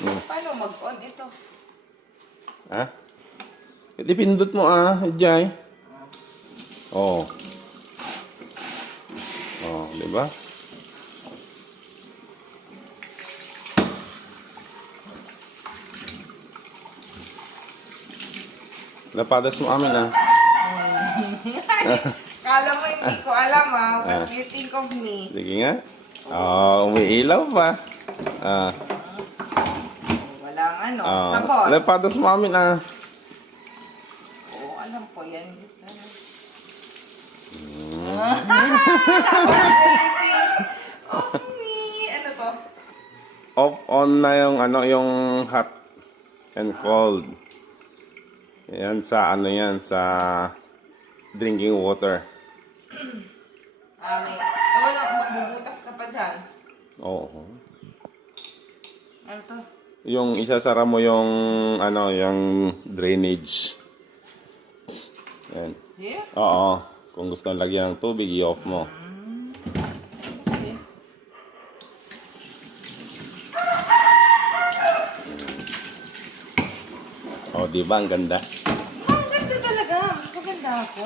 Paano mag-on ito? Ha? Dipindot mo Jai. Oh. Oh, di ba? Lapadas mo amin Kala mo hindi ko alam what you think of me? Sige nga. Oh, umiilaw pa. Walang sabon. Lapadas mo amin Oo, alam ko yan. Ano to? Off on na yung yung hot and cold. Yan sa sa drinking water. Wala, magbubutas ka pa dyan. Oo. Ano to? Yung isasara mo yung yung drainage. Yan. Here? Oo. Kung gusto nang lagyan ng tubig, i-off mo. Okay. Oh, di ba ang ganda? Ang ganda talaga. Maganda ako.